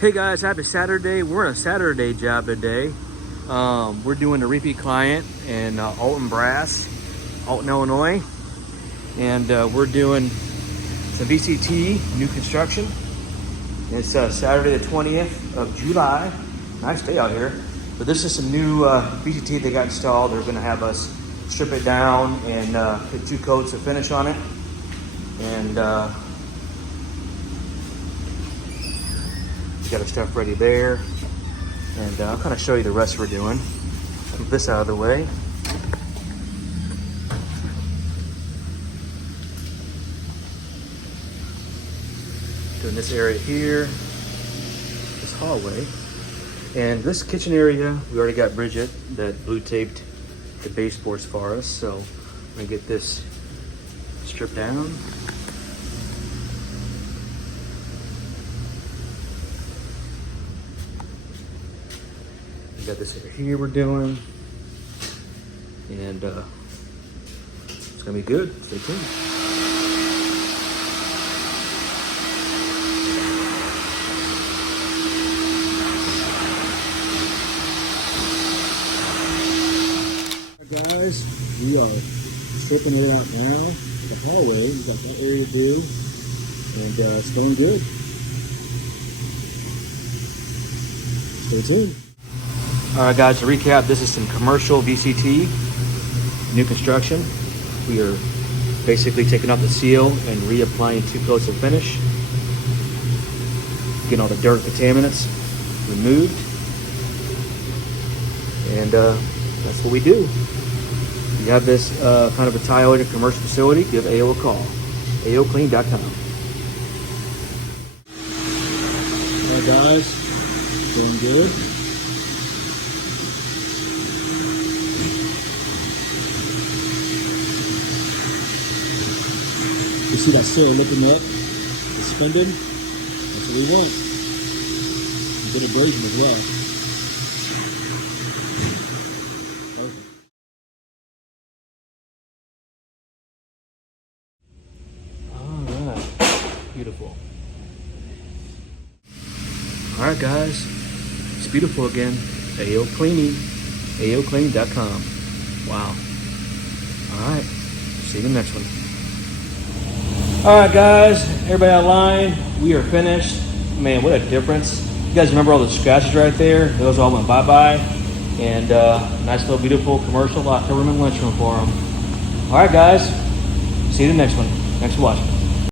Hey guys, happy Saturday. We're on a Saturday job today. We're doing a repeat client in Alton, Illinois. And we're doing some VCT, new construction. It's Saturday the 20th of July. Nice day out here. But this is some new VCT they got installed. They're gonna have us strip it down and put 2 coats of finish on it. And got our stuff ready there, and I'll kind of show you the rest we're doing. Move this out of the way. Doing this area here, this hallway, and this kitchen area. We already got Bridget that blue taped the baseboards for us, so I'm gonna get this stripped down. We got this over here we're doing, and it's gonna be good. Stay tuned. Guys, we are stripping it out now. The hallway, we've got that area to do, and it's going good. Stay tuned. All right, guys, to recap, this is some commercial VCT, new construction. We are basically taking off the seal and reapplying 2 coats of finish, getting all the dirt contaminants removed, and that's what we do. If you have this kind of a tile in a commercial facility, give AO a call, AOCleaning.com. All right, guys, doing good. You see that seal looking up, suspended? That's what we want. A good abrasion as well. Perfect. All right, beautiful. All right, guys, it's beautiful again. AO Cleaning, AOCleaning.com. Wow. All right, see you in the next one. All right, guys, everybody online, we are finished. Man, what a difference. You guys remember all the scratches right there? Those all went bye-bye. And nice little beautiful commercial locker room and lunchroom for them. All right, guys, see you in the next one. Thanks for watching.